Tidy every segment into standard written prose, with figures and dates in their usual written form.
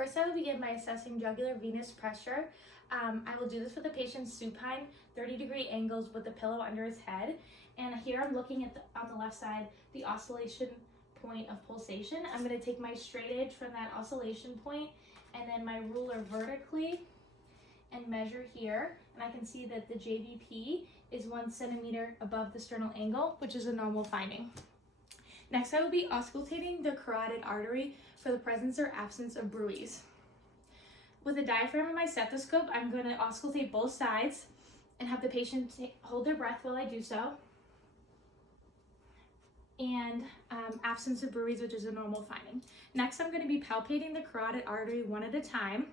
First, I will begin by assessing jugular venous pressure. I will do this with the patient's supine, 30-degree angles with the pillow under his head. And here I'm looking at on the left side, the oscillation point of pulsation. I'm going to take my straight edge from that oscillation point and then my ruler vertically and measure here. And I can see that the JVP is 1 centimeter above the sternal angle, which is a normal finding. Next, I will be auscultating the carotid artery for the presence or absence of bruits. With the diaphragm and my stethoscope, I'm going to auscultate both sides and have the patient hold their breath while I do so. And absence of bruits, which is a normal finding. Next, I'm going to be palpating the carotid artery one at a time.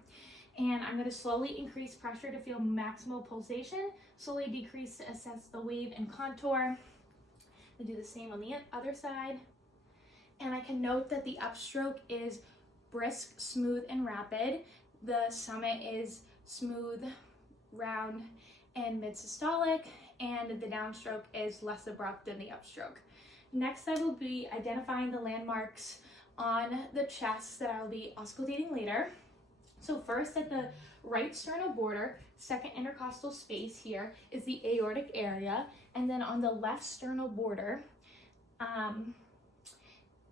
And I'm going to slowly increase pressure to feel maximal pulsation, slowly decrease to assess the wave and contour. I do the same on the other side. And I can note that the upstroke is brisk, smooth, and rapid. The summit is smooth, round, and mid-systolic, and the downstroke is less abrupt than the upstroke. Next, I will be identifying the landmarks on the chest that I will be auscultating later. So first, at the right sternal border, second intercostal space here is the aortic area, and then on the left sternal border,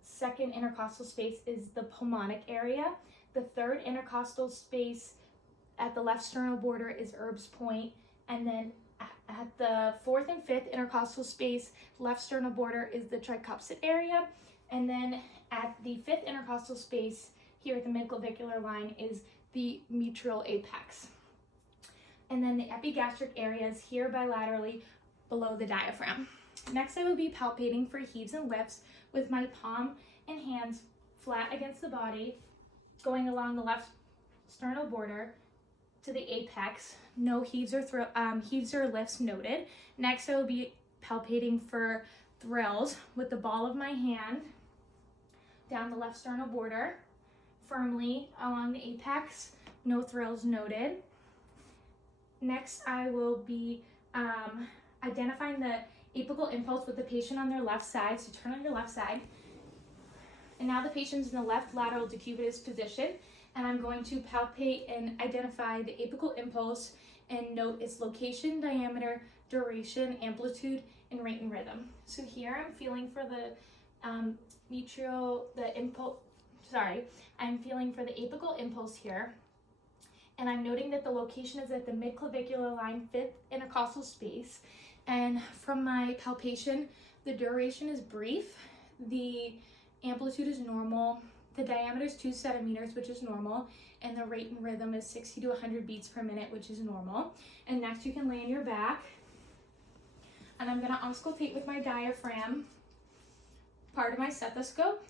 second intercostal space is the pulmonic area. The third intercostal space at the left sternal border is Erb's point, and then at the fourth and fifth intercostal space, left sternal border is the tricuspid area, and then at the fifth intercostal space here at the midclavicular line is the mitral apex. And then the epigastric area is here bilaterally below the diaphragm. Next, I will be palpating for heaves and lifts with my palm and hands flat against the body, going along the left sternal border to the apex. No heaves or lifts noted. Next, I will be palpating for thrills with the ball of my hand down the left sternal border, firmly along the apex. No thrills noted. Next, I will be identifying the apical impulse with the patient on their left side. So turn on your left side. And now the patient's in the left lateral decubitus position, and I'm going to palpate and identify the apical impulse and note its location, diameter, duration, amplitude, and rate and rhythm. So here I'm feeling for the I'm feeling for the apical impulse here, and I'm noting that the location is at the midclavicular line, fifth intercostal space, and from my palpation, the duration is brief, the amplitude is normal, the diameter is 2 centimeters, which is normal, and the rate and rhythm is 60 to 100 beats per minute, which is normal. And next you can lay on your back, and I'm gonna auscultate with my diaphragm, part of my stethoscope,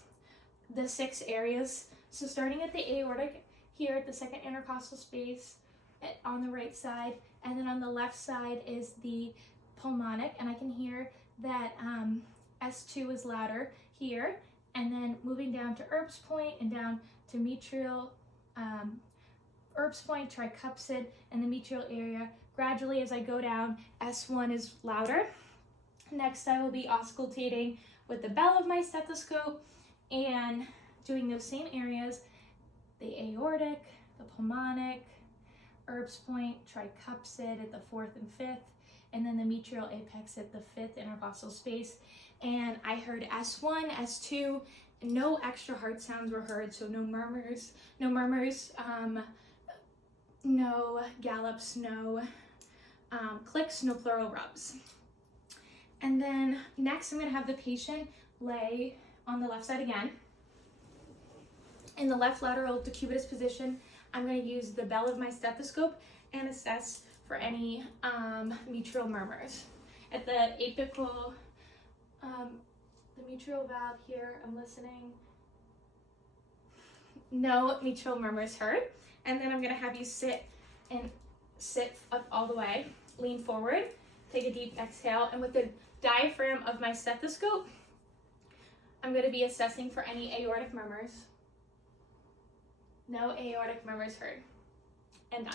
the 6 areas. So starting at the aortic, here at the second intercostal space on the right side, and then on the left side is the pulmonic, and I can hear that S2 is louder here, and then moving down to Erb's point and down to mitral, Erb's point, tricuspid, and the mitral area. Gradually as I go down, S1 is louder. Next, I will be auscultating with the bell of my stethoscope and doing those same areas, the aortic, the pulmonic, Erb's point, tricuspid at the fourth and fifth, and then the mitral apex at the fifth intercostal space. And I heard S1, S2, no extra heart sounds were heard, so no murmurs, no gallops, no clicks, no pleural rubs. And then next I'm going to have the patient lay on the left side again. In the left lateral decubitus position, I'm going to use the bell of my stethoscope and assess for any mitral murmurs. At the apical, the mitral valve here, I'm listening. No mitral murmurs heard. And then I'm going to have you sit up all the way, lean forward, take a deep exhale, and with the diaphragm of my stethoscope, I'm going to be assessing for any aortic murmurs. No aortic murmurs heard. And done.